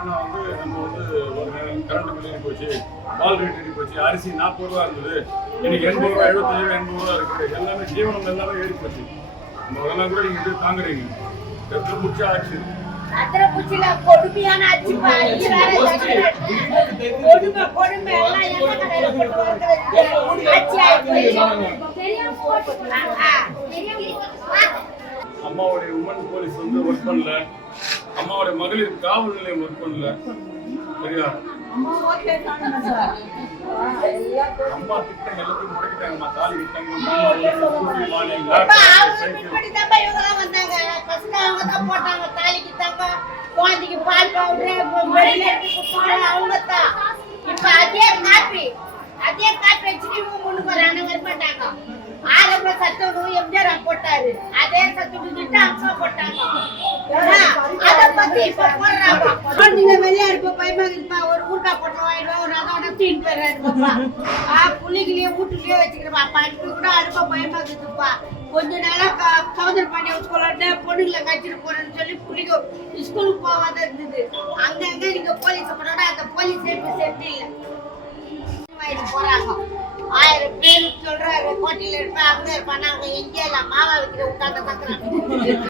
என்னன்னா வந்து நம்ம வந்து ஒரு நேரம் கரண்ட் பில் ஏறி போச்சு பால் ரேட் ஏறி போச்சு அரிசி நாற்பது ரூபா இருந்தது. இன்னைக்கு எண்பது ரூபா எழுபத்தஞ்சு ரூபா எண்பது ரூபா இருக்குது எல்லாமே ஜீவனம் எல்லாமே ஏறி போச்சு. நம்ம அதெல்லாம் கூட நீங்க இது தாங்குறீங்க. எப்படி முடிச்சா ஆச்சு? அத்தனை பூச்சில கொடுமையான. கொடுமை கொடுமை எல்லாம் என்ன கடையில போட்டு வளர்க்கறது? அம்மாவுடைய உமன் போலீஸ் வந்து ஒர்க் பண்ணல. அம்மாவோட மகளிர் காவல் நிலையம் ஒர்க் பண்ணல சரியா அம்மா திட்டம் எல்லாத்தையும் முடக்கிட்டாங்கம்மா தாலி விட்டாங்க வந்தாங்க. அவங்க தான் போட்டாங்க. குழந்தைக்கு பால் powder, அவங்க தான். இப்ப அதே copy, அதே copy வச்சுட்டு இவங்க முன்னுக்கு வராங்க, வரமாட்டாங்க. ஆரம்ப சத்துணவு எம்ஜிஆர் போட்டாரு அதே சத்துணவு திட்டம் அம்மா போட்டாங்க பத்தி இப்ப போடுறாங்க. குழந்தைங்க வெளியா இருப்ப பயமா இருப்பா ஒரு ஊட்டா போட்டு வாங்கிடுவா ஒரு அதோட தீன் பேர் இருப்பா. ஆ புள்ளிகளையே வீட்டுலயே வச்சுக்கிறப்பா படிப்பு கூட அடுப்ப பயமா இருக்குப்பா கொஞ்ச நாளா க- கவுந்தர் பாண்டிய ஸ்கூல்ல பொண்ணுங்களை கட்சிட்டு போறேன்னு சொல்லி புள்ளிங்க ஸ்கூலுக்கு போகாத இருந்தது. அங்கங்க நீங்க போலீஸ் போனோட அந்த போலீஸ் இப்ப செட்டு இல்லை. போறாங்க. ஆயிரம் பேர் சொல்றாரு கோட்டையில இருப்பேன் அங்க இருப்பான் அவங்க எங்கே இல்லை மாவா வைக்கிற உட்காந்து பாக்குறாங்க